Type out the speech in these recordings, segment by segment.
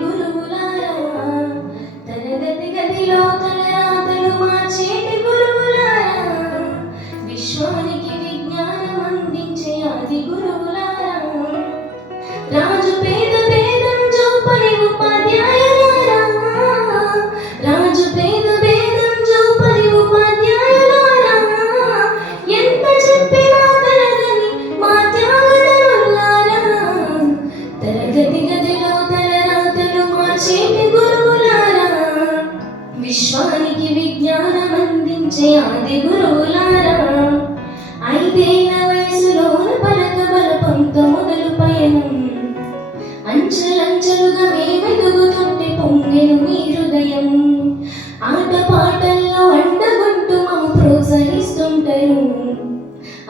గురువులారా, తరగతి గదిలో తలరాతలు మార్చేటి గురువులారా, విశ్వానికి విజ్ఞానం అందించే ఆది గురువులారా, రాజు పేద భేదం చూపని ఉపాధ్యాయులారా, రాజు పేద భేదం చూపని ఉపాధ్యాయులారా, ఎంత చెప్పినా తరగని మా త్యాగధనులారా, తరగతి గదిలో తలరాతలు మార్చేటి గురువులారా, విశ్వానికి విజ్ఞానం అందించే ఆది గురువులారా, 5 ఏళ్ల వయసులోన పలక బలపంతో మొదలు పయనం, అంచెలంచెలుగా మేమెదుగుతుంటే పొంగెను మీ హృదయం, ఆటపాటల్లో అండగుంటూ మమ్ము ప్రోత్సహిస్తుంటారు,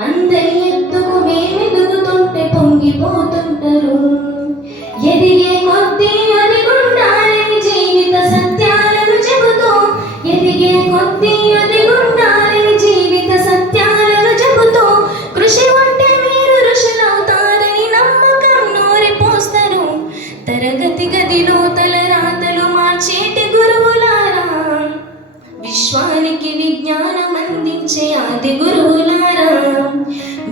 అందరి ఎత్తుకు మేమెదుగుతుంటే పొంగిపోతుంటారు, ఎదిగే కొద్దీ అదిగుండాలని జీవిత సత్యాలను చెబుతూ, ఎదిగే కొద్దీ అదిగుండాలని జీవిత సత్యాలను చెబుతూ, కృషి ఉంటే మీరు ఋషులవుతారని నమ్మకం నోరి పోస్తారు, తరగతి గదిలో తలరాతలు మార్చేటి గురువులారా, విశ్వానికి విజ్ఞానం అందించే ఆది గురువులారా,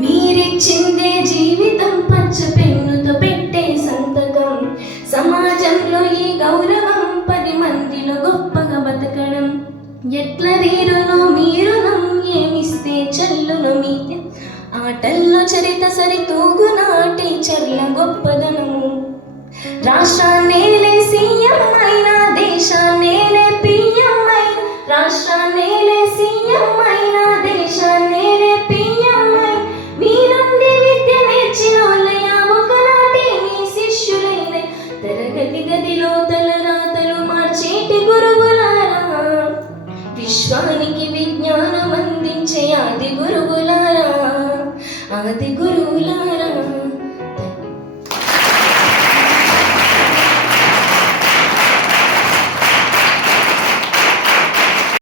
మీరిచ్చిందే జీవితం పచ్చ పెన్నుతో పెట్టే సంతకం, సమాజంలో ఈ గౌరవం 10 మందిలో గొప్పగా బతకడం, ఎట్ల తీరునో మీరునం ఏమిస్తే చల్లును మీతే, ఆటల్లో చరిత సరితూగునా టీచర్ల గొప్పదనము, రాష్ట్రాన్నేలే సీఎం అయినా దేశాన్నేలే పిఎం అయినా, రాష్ట్రాన్నేలే సీఎం అయినా దేశాన్నేలే పిఎం అయినా, మీ నుండి విద్య నేర్చినోళ్ళయా ఒకనాటి మీ శిష్యులైన, తరగతి గదిలో తలరాతలు మార్చేటి గురువులారా, విశ్వానికి విజ్ఞానం అందించే ఆది గురువులారా, ఆది గురువులారా.